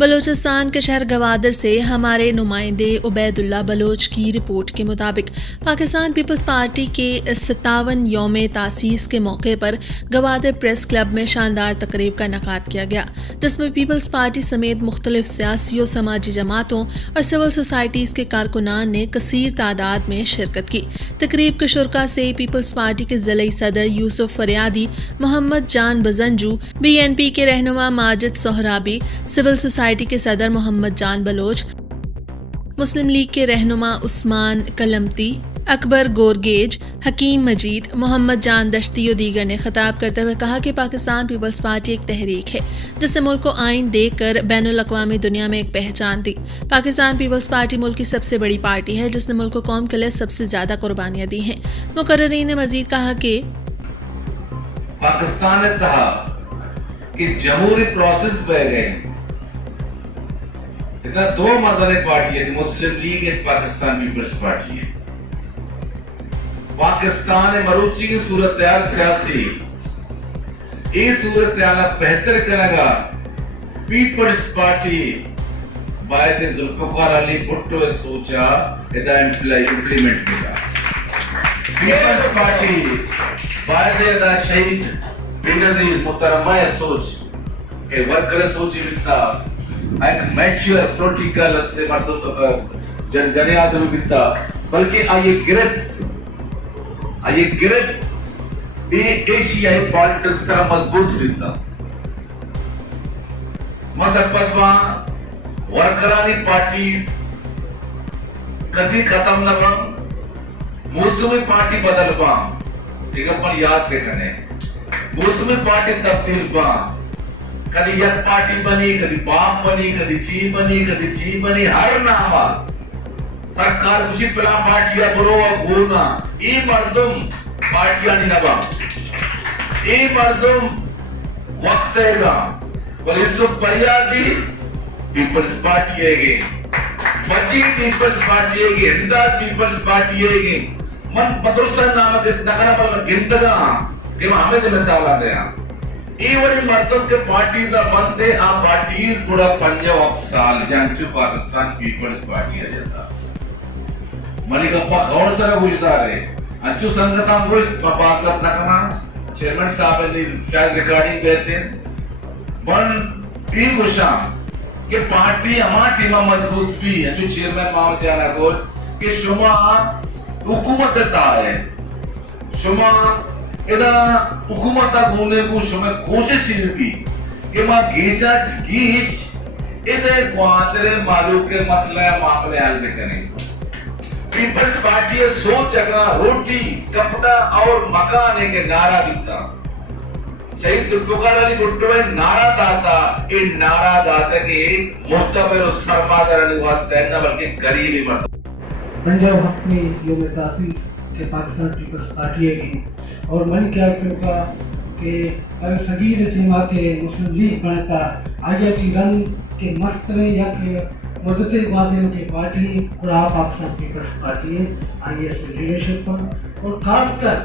بلوچستان کے شہر گوادر سے ہمارے نمائندے عبیداللہ بلوچ کی رپورٹ کے مطابق پاکستان پیپلز پارٹی کے 57 یوم تاسیس کے موقع پر گوادر پریس کلب میں شاندار تقریب کا انعقاد کیا گیا، جس میں پیپلز پارٹی سمیت مختلف سیاسی و سماجی جماعتوں اور سول سوسائٹیز کے کارکنان نے کثیر تعداد میں شرکت کی۔ تقریب کے شرکاء سے پیپلز پارٹی کے ضلعی صدر یوسف فریادی، محمد جان بزنجو، BNP کے رہنما ماجد سہرابی، سول سوسائٹی کے صدر محمد جان بلوچ، مسلم لیگ کے رہنما عثمان کلمتی، اکبر گورگیج، حکیم مجید، محمد جان دشتی و دیگر نے خطاب کرتے ہوئے کہا کہ پاکستان پیپلز پارٹی ایک تحریک ہے جس نے ملک کو آئین دے کر بین الاقوامی دنیا میں ایک پہچان دی۔ پاکستان پیپلز پارٹی ملک کی سب سے بڑی پارٹی ہے جس نے ملک و قوم کے لیے سب سے زیادہ قربانیاں دی ہیں۔ مقررین نے مزید کہا کہ پاکستان نے کہا کہ جمہوری پروسیس بہ گئے، اتنا دو مذہبی پارٹی ہے، مسلم لیگ ایک پاکستان پیپلز پارٹی ہے۔ پاکستان مروچی کی صورتحال سیاسی یہ صورتحال بہتر کرے گا پیپلز پارٹی باید ذوالفقار علی بھٹو سوچا ادا امپلیمنٹ کیا۔ پیپلز پارٹی باید ادا شہید بینظیر محترمہ سوچ کہ ورکر سوچی بتا ایک میچور پروٹیکل استے مردم جنیا دنو بتا بلکہ آئیے گرفت ایشیائی پالیٹکس سر مضبوط بتا مذہبت وہاں ورکرانی پارٹیز کدی ختم نہ بن موسمی پارٹی بدل بان ایک اپن یاد دیکھنے موسمی پارٹی تبدیل بان کدی یک پارٹی بنی، کدی باپ بنی، کدی چی بنی، ہر نامہ سرکار کچھ پلا پارٹیا برو گونا ای مردم پارٹیا نہیں نبا ای مردم وقت ہے گا ولی سب پریادی پیپلز پارٹی ہے گے بچی پیپلز پارٹی ہے گے انداد پیپلز پارٹی ہے گے من پترستان نامہ کے نقنا پر گنتگا کہ میں ہمیں جو مثال آتے ہیں ای وڑی مردم کے پارٹیز بنتے آ پارٹیز بڑا 50 سال جانچو پاکستان پیپلز پارٹی ہے جاتا منی گپا خور سر گوشتا رہے انچو سنگتا گوشت باقت نکنا چیئرمن صاحب نے شاید ریکارڈنگ بیتے بن ای گوشاں کہ پارٹی ہما ٹیمہ مضبوط بھی انچو چیئرمن محمد جانا گوشت کہ شما حکومت دیتا ہے شما ادا حکومت گھومنے کو شما کوشش چیز بھی کہ ماں گیشا گیش ادھے گوادرے معلوم کے مسئلہ معاملے حل بکنے پیپلز پارٹی سو جگہ روٹی کپڑا اور مکانے کے نعرہ دیتا صحیح ذوالفقار علی بھٹو نعرہ داتا یہ نعرہ داتا کہ محتبر و سرمادر علی واسطہ ہے نہ بلکہ غریبی مرتبہ پنجاب وقت میں یوم تاسیس کے پاکستان پیپلز پارٹی ہے گئی اور من کیا کہا کہ اگر صغیر جمعہ کے مسلم لیگ بنتا آیا چی رنگ کے مسترے یا کہ مدت گوازن کے پارٹی اور آپ پاکستان پیپلز پارٹی ہے آئی ایس لیڈرشپ پر اور خاص کر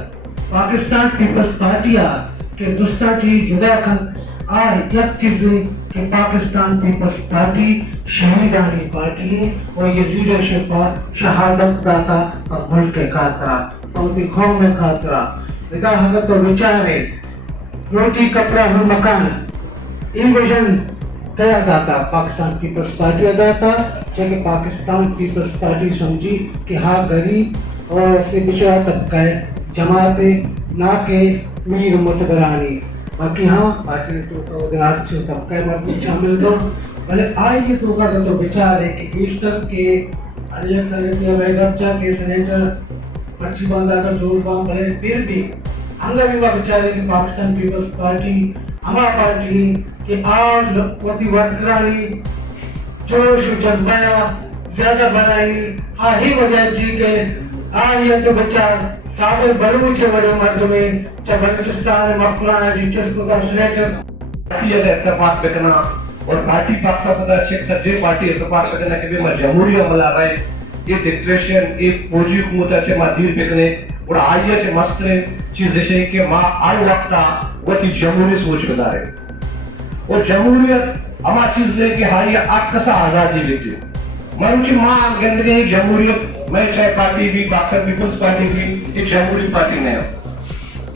پاکستان پیپلز پارٹی کے دوستا چیز جدا کھنت آئے یک چیزیں کہ پاکستان پیپلز پارٹی شہیدانی پارٹی ہے اور یہ لیڈرشپ پر شہادت داتا اور ملک کے خاطرہ اور قوم میں خاطرہ لگا حضرت و بیچارے روٹی کپڑا اور مکان انویژن کیا داتا پاکستان پیپلز پارٹی داتا کہ پاکستان پیپلز پارٹی سمجھی کہ ہاں غریب اور سے پچھڑا طبقہ جماعت نہ کہ میر متبرانی باقی ہاں پارٹی تو ادھرات سے طبقہ مردم شامل دو بھلے آئی یہ تو کا تو بیچارے کہ بیشتر کے الیک سنیتی ویگرچا کے سینیٹر پرچی باندھا کر جوڑ پاؤں بھلے پھر بھی ہنگا بھی بیچارے کہ پاکستان پیپلز پارٹی ہمارا پارٹی کہ آج وطی ورکرانی جوش و جذبہ زیادہ بنائی ہاں ہی وجہ جی کہ آج یہ تو بچار سابر بلوچے بڑے مردمیں چاہ بلوچستان مقبولانا جی چسکو دا سنیٹر پارٹی اگر اتفاق بکنا اور پارٹی پاکستان صدر شیخ سجے پارٹی اتفاق بکنا کہ میں جمہوریہ ملا رہے یہ ڈکٹریشن ایک فوجی حکومت اچھے ماں دیر بکنے اور آئیے چھے مسترے چیز ہے کہ ماں آل وقتا وہ تی جمہوری سوچ بدارے اور جمہوریت اما چیز لے کہ ہائی آٹھ کسا آزادی لیتے مروچی ماں گندگی جمہوریت میں چاہے پارٹی بھی پاکستان پیپلز پارٹی بھی یہ جمہوری پارٹی نہیں ہے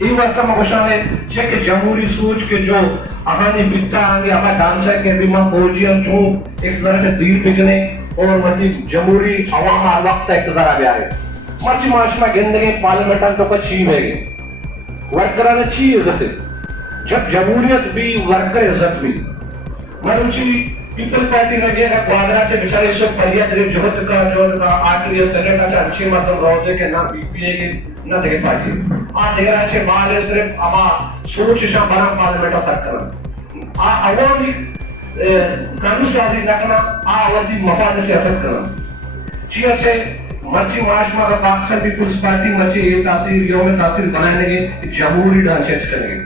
یہ واسطہ مگوشان ہے کہ جمہوری سوچ کے جو اہانی بکتا آنگے اما دانچہ کے بھی ماں فوجی ہم چون ایک طرح سے دیر پکنے اور مطلب جمہوری عوام وقت اقتدار آ گیا ہے مرچی معاش میں گندگی پارلیمنٹان تو کچھ چیز ہے گی ورکران چی عزت ہے جب جمہوریت بھی ورکر عزت بھی مروچی پیپل پارٹی لگے گا کوادرہ سے بچاری سب پریت رہے جہت کا آٹھویں سینٹ اچھا اچھی مطلب روزے کے نہ پی پی اے کی نہ دیکھے پارٹی دیگر اچھے مال ہے صرف اما سوچ شاہ بنا پارلیمنٹا سکھ کرنا عوامی قانون سازی نکنا عوامی مفاد سیاست کرنا چی اچھے مرچی معاش میں اگر پاکستان پیپلز پارٹی مرچی یہ تاثیر یوم تاثیر بنانے گے جمہوری ڈھانچے کریں گے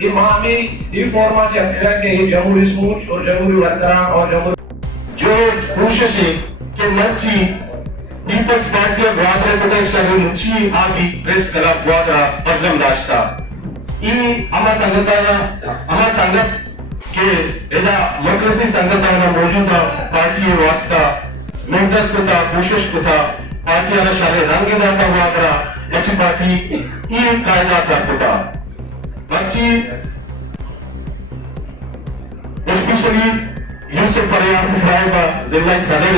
یہ مہامی یہ فورما چاہتے ہیں کہ یہ جمہوری سوچ اور جمہوری ورکران اور جمہوری جو کوشش ہے کہ مرچی پیپلز پارٹی اور گوادرہ پروٹیکشن ہے مچی آگی پریس کرا گوادرہ پرجم داشتا یہ اما سنگت کے ایدہ مرکزی سنگتانا موجودہ پارٹی واسطہ محنت کو تھا کوشش کو تھا پارٹی آنا شارے رنگ داتا گوادرہ اچھی پارٹی یہ قائدہ سر کو تھا مرچی اسپیشلی یوسف فریاد صاحبہ ضلع صدر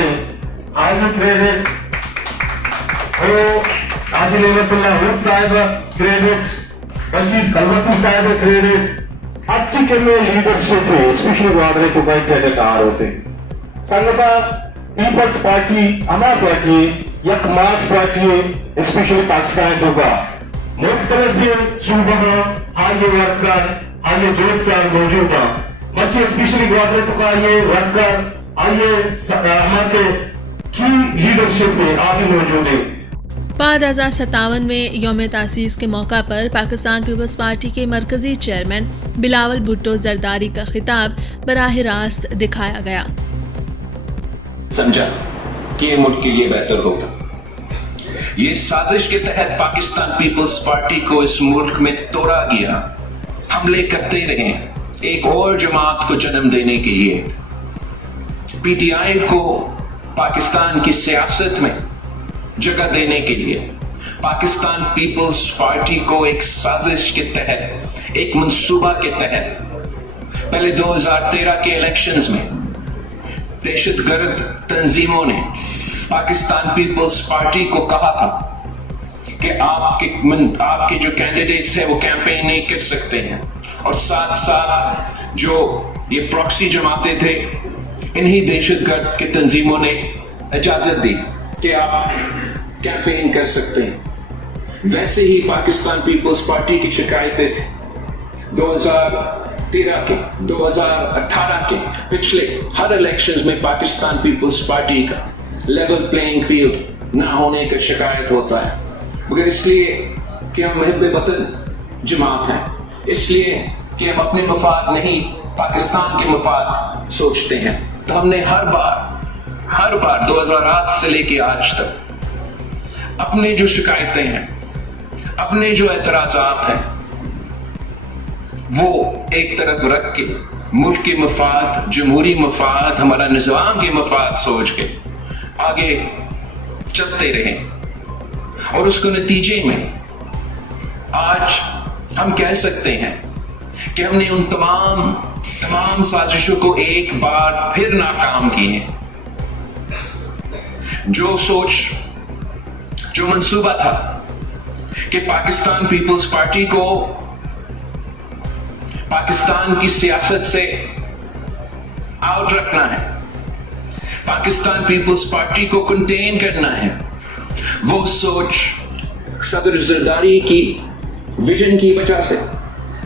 آج کریڈٹ آج نعمت اللہ حمد صاحب کریڈٹ رشید کلوتی صاحب کریڈٹ اچھی کلمے لیڈرشپ ہے اسپیشلی گوادرے تو بائی کریڈٹ آ ہوتے سنگتا پیپلز پارٹی اما پارٹی یک ماس پارٹی اسپیشلی پاکستان تو کا مختلف صوبہ آئیے ورکر آئیے جوتکار موجود ہیں بچے اسپیشلی گوادرے تو کا آئیے ورکر آئیے ہمارے کی لیڈرشپ میں آگے موجود ہیں بعد ازاں 57ویں یوم تاسیس کے موقع پر پاکستان پیپلز پارٹی کے مرکزی چیئرمین بلاول بھٹو زرداری کا خطاب براہ راست دکھایا گیا. سمجھا کہ یہ ملک کے لیے بہتر ہوگا. یہ سازش کے تحت پاکستان پیپلز پارٹی کو اس ملک میں توڑا گیا. حملے کرتے رہے ایک اور جماعت کو جنم دینے کے لیے. پی ٹی آئی کو پاکستان کی سیاست میں جگہ دینے کے لیے پاکستان پیپلز پارٹی کو ایک سازش کے تحت ایک منصوبہ کے تحت پہلے 2013 کے الیکشنز میں دہشت گرد تنظیموں نے پاکستان پیپلز پارٹی کو کہا تھا کہ آپ کے جو کینڈیڈیٹس ہیں وہ کیمپین نہیں کر سکتے ہیں اور ساتھ ساتھ جو یہ پراکسی جماعتیں تھے انہی دہشت گرد کے تنظیموں نے اجازت دی کہ آپ کیمپین کر سکتے ہیں. ویسے ہی پاکستان پیپلز پارٹی کی شکایتیں تھیں 2013 کے 2018 کے پچھلے ہر الیکشنز میں پاکستان پیپلز پارٹی کا لیول پلینگ فیلڈ نہ ہونے کا شکایت ہوتا ہے مگر اس لیے کہ ہم محب وطن جماعت ہیں, اس لیے کہ ہم اپنے مفاد نہیں پاکستان کے مفاد سوچتے ہیں. تو ہم نے ہر بار 2008 سے لے کے آج تک اپنے جو شکایتیں ہیں اپنے جو اعتراضات ہیں وہ ایک طرف رکھ کے ملک کے مفاد جمہوری مفاد ہمارا نظام کے مفاد سوچ کے آگے چلتے رہیں اور اس کو نتیجے میں آج ہم کہہ سکتے ہیں کہ ہم نے ان تمام سازشوں کو ایک بار پھر ناکام کیے. جو سوچ جو منصوبہ تھا کہ پاکستان پیپلز پارٹی کو پاکستان کی سیاست سے آؤٹ رکھنا ہے, پاکستان پیپلز پارٹی کو کنٹین کرنا ہے, وہ سوچ صدر زرداری کی ویژن کی وجہ سے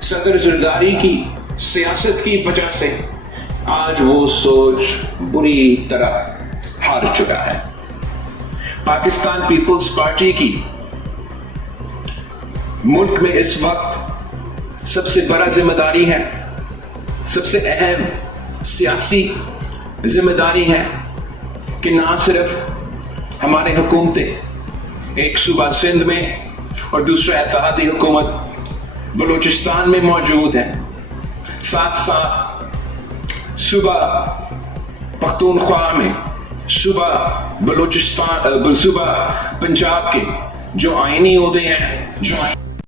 صدر زرداری کی سیاست کی وجہ سے آج وہ سوچ بری طرح ہار چکا ہے. پاکستان پیپلز پارٹی کی ملک میں اس وقت سب سے بڑا ذمہ داری ہے, سب سے اہم سیاسی ذمہ داری ہے کہ نہ صرف ہمارے حکومتیں ایک صوبہ سندھ میں اور دوسرا اتحادی حکومت بلوچستان میں موجود ہیں, ساتھ ساتھ صوبہ پختونخوا میں، صوبہ بلوچستان، صوبہ پنجاب کے جو آئینی عہدے ہیں، جو